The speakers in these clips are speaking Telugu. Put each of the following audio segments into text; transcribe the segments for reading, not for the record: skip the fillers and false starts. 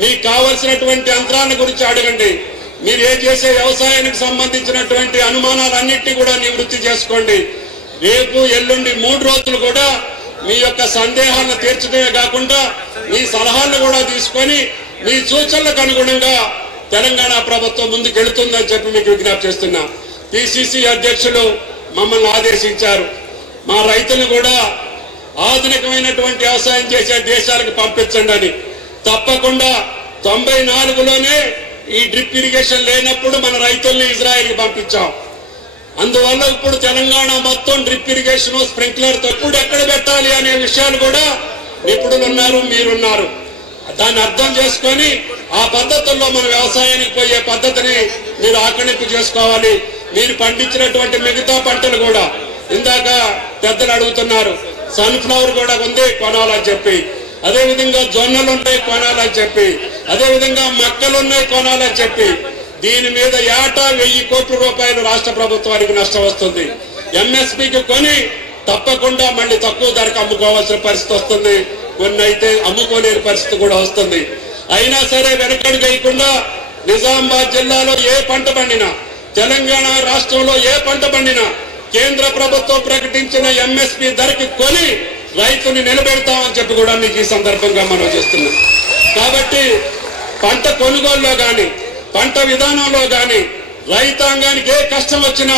మీకు కావాల్సినటువంటి యంత్రాల గురించి అడగండి. మీరు ఏ చేసే వ్యవసాయానికి సంబంధించినటువంటి అనుమానాలన్నింటినీ కూడా నివృత్తి చేసుకోండి. రేపు ఎల్లుండి 3 రోజులు కూడా మీ యొక్క సందేహాలను తీర్చడమే కాకుండా మీ సలహాలను కూడా తీసుకొని మీ సూచనలకు అనుగుణంగా తెలంగాణ ప్రభుత్వం ముందుకెళ్తుందని చెప్పి మీకు విజ్ఞప్తి చేస్తున్నా. పిసిసి అధ్యక్షులు మమ్మల్ని ఆదేశించారు, మా రైతులు కూడా ఆధునికమైనటువంటి వ్యవసాయం చేసే దేశాలకు పంపించండి అని. తప్పకుండా 94లోనే ఈ డ్రిప్ ఇరిగేషన్ లేనప్పుడు మన రైతుల్ని ఇజ్రాయెల్కి పంపించాం. అందువల్ల ఇప్పుడు తెలంగాణ మొత్తం డ్రిప్ ఇరిగేషన్ స్ప్రింక్లర్ తో ఇప్పుడు ఎక్కడ పెట్టాలి అనే విషయాలు కూడా నిపుణులు ఉన్నారు, మీరున్నారు. దాన్ని అర్థం చేసుకొని ఆ పద్ధతుల్లో మన వ్యవసాయానికి పోయే పద్ధతిని మీరు ఆకలింపు చేసుకోవాలి. మీరు పండించినటువంటి మిగతా పంటలు కూడా ఇందాక పెద్దలు అడుగుతున్నారు, సన్ఫ్లవర్ కూడా ఉంది కొనాలని చెప్పి, అదేవిధంగా జొన్నలు ఉన్నాయి కొనాలని చెప్పి, అదేవిధంగా మక్కలు ఉన్నాయి కొనాలని చెప్పి, దీని మీద ఏటా 1000 కోట్ల రూపాయలు రాష్ట్ర ప్రభుత్వానికి నష్టం వస్తుంది. ఎంఎస్పీకి కొని తప్పకుండా మళ్ళీ తక్కువ ధరకు అమ్ముకోవాల్సిన పరిస్థితి వస్తుంది, కొన్ని అయితే అమ్ముకోలేని పరిస్థితి కూడా వస్తుంది. అయినా సరే వెనకడుగు వేయకుండా నిజామాబాద్ జిల్లాలో ఏ పంట పండినా, తెలంగాణ రాష్ట్రంలో ఏ పంట పండినా కేంద్ర ప్రభుత్వం ప్రకటించిన ఎంఎస్పీ ధరకి కొని రైతుని నిలబెడతామని చెప్పి కూడా మీకు ఈ సందర్భంగా మనం చేస్తున్నాం. కాబట్టి పంట కొనుగోలులో కానీ పంట విధానంలో కానీ రైతాంగానికి ఏ కష్టం వచ్చినా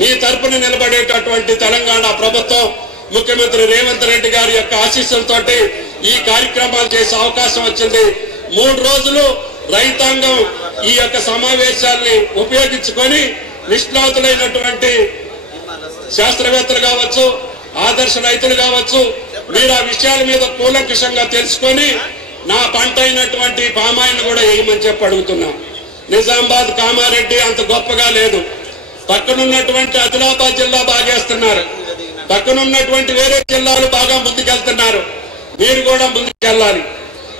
మీ తరపున నిలబడేటటువంటి తెలంగాణ ప్రభుత్వం ముఖ్యమంత్రి రేవంత్ రెడ్డి గారి యొక్క ఆశీస్సులతోటి ఈ కార్యక్రమాలు చేసే అవకాశం వచ్చింది. 3 రోజులు రైతాంగం ఈ యొక్క సమావేశాల్ని ఉపయోగించుకొని నిష్ణాతులైనటువంటి శాస్త్రవేత్తలు కావచ్చు, ఆదర్శ రైతులు కావచ్చు, మీరు ఆ విషయాల మీద కూలంకషంగా తెలుసుకొని నా పంట అయినటువంటి పామాయిల్ కూడా వేయమని చెప్పి అడుగుతున్నాం. నిజామాబాద్ కామారెడ్డి అంత గొప్పగా లేదు, పక్కనున్నటువంటి ఆదిలాబాద్ జిల్లా బాగేస్తున్నారు, పక్కనున్నటువంటి వేరే జిల్లాలు బాగా ముందుకెళ్తున్నారు. మీరు కూడా ముందుకెళ్ళాలి.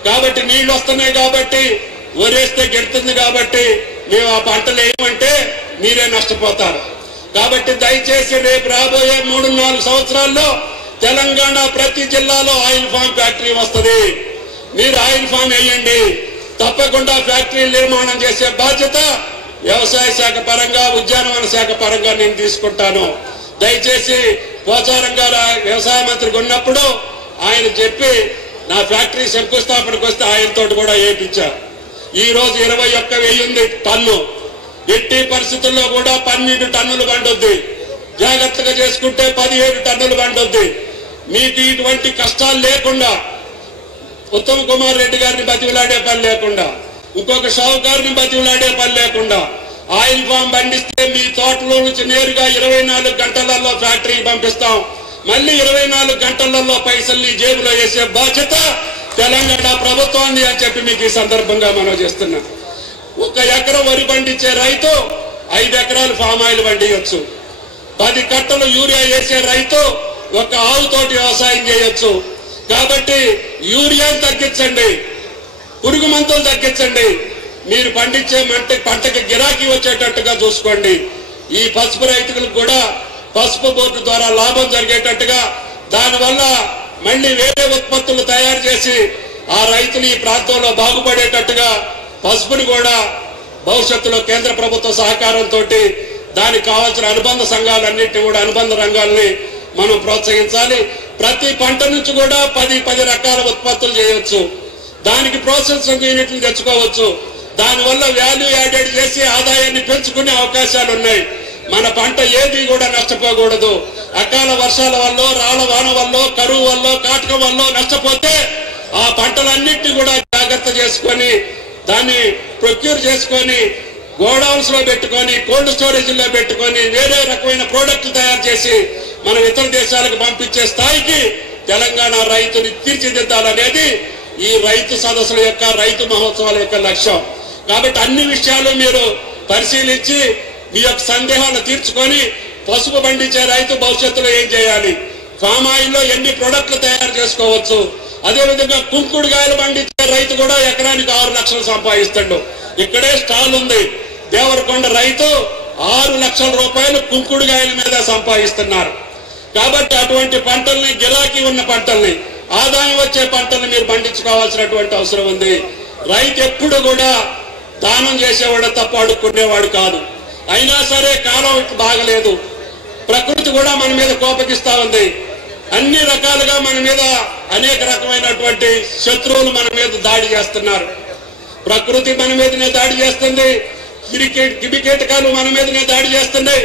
కాబట్టి నీళ్లు వస్తున్నాయి కాబట్టి వరేస్తే గెలుతుంది కాబట్టి మేము ఆ పంటలు వేయమంటే మీరే నష్టపోతారు. కాబట్టి దయచేసి రేపు రాబోయే 3-4 సంవత్సరాల్లో తెలంగాణ ప్రతి జిల్లాలో ఆయిల్ ఫామ్ ఫ్యాక్టరీ వస్తుంది. మీరు ఆయిల్ ఫామ్ వేయండి. తప్పకుండా ఫ్యాక్టరీ నిర్మాణం చేసే బాధ్యత వ్యవసాయ శాఖ పరంగా, ఉద్యానవన శాఖ పరంగా నేను తీసుకుంటాను. దయచేసి పోచారం గారు వ్యవసాయ మంత్రికి ఉన్నప్పుడు ఆయన చెప్పి నా ఫ్యాక్టరీ శంకుస్థాపనకు వస్తే ఆయనతో కూడా వేయించారు. ఈ రోజు 21,000 టన్ను, ఎట్టి పరిస్థితుల్లో కూడా 12 టన్నులు పండుద్ది. జాగ్రత్తగా చేసుకుంటే 17 టన్నులు పండుద్ది. మీకు ఇటువంటి కష్టాలు లేకుండా, ఉత్తమ్ కుమార్ రెడ్డి గారిని బతిలాడే పని లేకుండా, ఇంకొక షావుకారుని బతిలాడే పని లేకుండా ఆయిల్ ఫామ్ పండిస్తే మీ తోటలో నుంచి నేరుగా 24 గంటలలో ఫ్యాక్టరీకి పంపిస్తాం. మళ్ళీ 24 గంటలలో పైసల్ని జేబులో వేసే బాధ్యత తెలంగాణ ప్రభుత్వాన్ని అని చెప్పి మీకు ఈ సందర్భంగా మనం చేస్తున్నాం. 1 ఎకరం వరి పండించే రైతు 5 ఎకరాలు ఫామ్ ఆయిల్ పండియొచ్చు. 10 కట్టలు యూరియా వేసే రైతు 1 ఆవుతోటి వ్యవసాయం చేయొచ్చు. కాబట్టి యూరియాను తగ్గించండి, పురుగు మందులు తగ్గించండి, మీరు పండించే పంటకి గిరాకీ వచ్చేటట్టుగా చూసుకోండి. ఈ పసుపు రైతులకు కూడా పసుపు బోర్డు ద్వారా లాభం జరిగేటట్టుగా, దానివల్ల మళ్ళీ వేరే ఉత్పత్తులు తయారు చేసి ఆ రైతులు ఈ ప్రాంతంలో బాగుపడేటట్టుగా పసుపుని కూడా భవిష్యత్తులో కేంద్ర ప్రభుత్వ సహకారంతో దానికి కావాల్సిన అనుబంధ సంఘాలన్నింటినీ కూడా, అనుబంధ రంగాల్ని మనం ప్రోత్సహించాలి. ప్రతి పంట నుంచి కూడా 10 రకాల ఉత్పత్తులు చేయవచ్చు. దానికి ప్రాసెసింగ్ యూనిట్లు తెచ్చుకోవచ్చు. దానివల్ల వాల్యూ యాడెడ్ చేసి ఆదాయాన్ని పెంచుకునే అవకాశాలు ఉన్నాయి. మన పంట ఏది కూడా నష్టపోకూడదు. అకాల వర్షాల వల్ల, రాళ్ల వాన వల్ల, కరువు వల్ల, కాటకం వల్ల నష్టపోతే ఆ పంటలన్నింటినీ కూడా జాగ్రత్త చేసుకొని దాన్ని ప్రొక్యూర్ చేసుకొని గోడౌన్స్ లో పెట్టుకొని, కోల్డ్ స్టోరేజ్ లో పెట్టుకొని వేరే రకమైన ప్రోడక్ట్ తయారు చేసి మనం ఇతర దేశాలకు పంపించే స్థాయికి తెలంగాణ రైతుని తీర్చిదిద్దాలనేది ఈ రైతు సదస్సుల యొక్క, రైతు మహోత్సవాల యొక్క లక్ష్యం. కాబట్టి అన్ని విషయాలు మీరు పరిశీలించి మీ యొక్క సందేహాలు తీర్చుకొని పసుపు పండించే రైతు భవిష్యత్తులో ఏం చేయాలి, ఫామ్ ఆయిల్లో ఎన్ని ప్రొడక్ట్లు తయారు చేసుకోవచ్చు, అదేవిధంగా కుంకుడుకాయలు పండించే రైతు కూడా ఎకరానికి 6 లక్షలు సంపాదిస్తాడు. ఇక్కడే స్టాల్ ఉంది. దేవరకొండ రైతు 6 లక్షల రూపాయలు కుంకుడుకాయల మీద సంపాదిస్తున్నారు. కాబట్టి అటువంటి పంటల్ని, గిరాకీ ఉన్న పంటల్ని, ఆదాయం వచ్చే పంటల్ని మీరు పండించుకోవాల్సినటువంటి అవసరం ఉంది. రైతు ఎప్పుడు కూడా దానం చేసేవాడు తప్ప అడుక్కునేవాడు కాదు. అయినా సరే కాలం బాగలేదు, ప్రకృతి కూడా మన మీద కోపగిస్తా ఉంది. అన్ని రకాలుగా మన మీద అనేక రకమైనటువంటి శత్రువులు మన మీద దాడి చేస్తున్నారు. ప్రకృతి మన మీదనే దాడి చేస్తుంది, కిబికేటకాలు మన మీదనే దాడి చేస్తున్నాయి,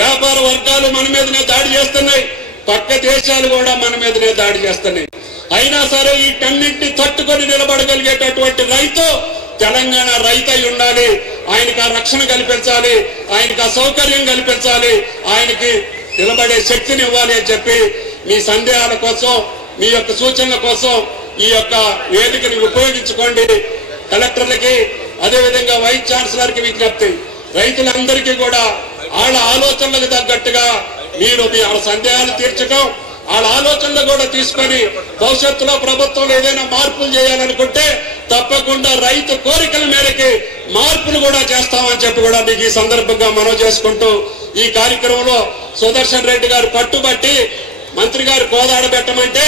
వ్యాపార వర్గాలు మన మీదనే దాడి చేస్తున్నాయి, పక్క దేశాలు కూడా మన మీదనే దాడి చేస్తున్నాయి. అయినా సరే వీటన్నింటినీ తట్టుకొని నిలబడగలిగేటటువంటి రైతు తెలంగాణ రైతు అయి ఉండాలి. ఆయనకు ఆ రక్షణ కల్పించాలి, ఆయనకు ఆ సౌకర్యం కల్పించాలి, ఆయనకి నిలబడే శక్తిని ఇవ్వాలి అని చెప్పి మీ సందేహాల కోసం, మీ యొక్క సూచనల కోసం ఈ యొక్క వేదికని ఉపయోగించుకోండి. కలెక్టర్లకి, అదేవిధంగా వైస్ ఛాన్సలర్ కి విజ్ఞప్తి, రైతులందరికీ కూడా వాళ్ళ ఆలోచనలకు తగ్గట్టుగా మీరు మీ వాళ్ళ సందేహాలు తీర్చడం, వాళ్ళ ఆలోచనలు కూడా తీసుకొని భవిష్యత్తులో ప్రభుత్వంలో ఏదైనా మార్పులు చేయాలనుకుంటే తప్పకుండా రైతు కోరికల మేరకి మార్పులు కూడా చేస్తామని చెప్పి కూడా మీకు ఈ సందర్భంగా మనవి చేసుకుంటూ, ఈ కార్యక్రమంలో సుదర్శన్ రెడ్డి గారు పట్టుబట్టి మంత్రి గారు కోదాడ పెట్టమంటే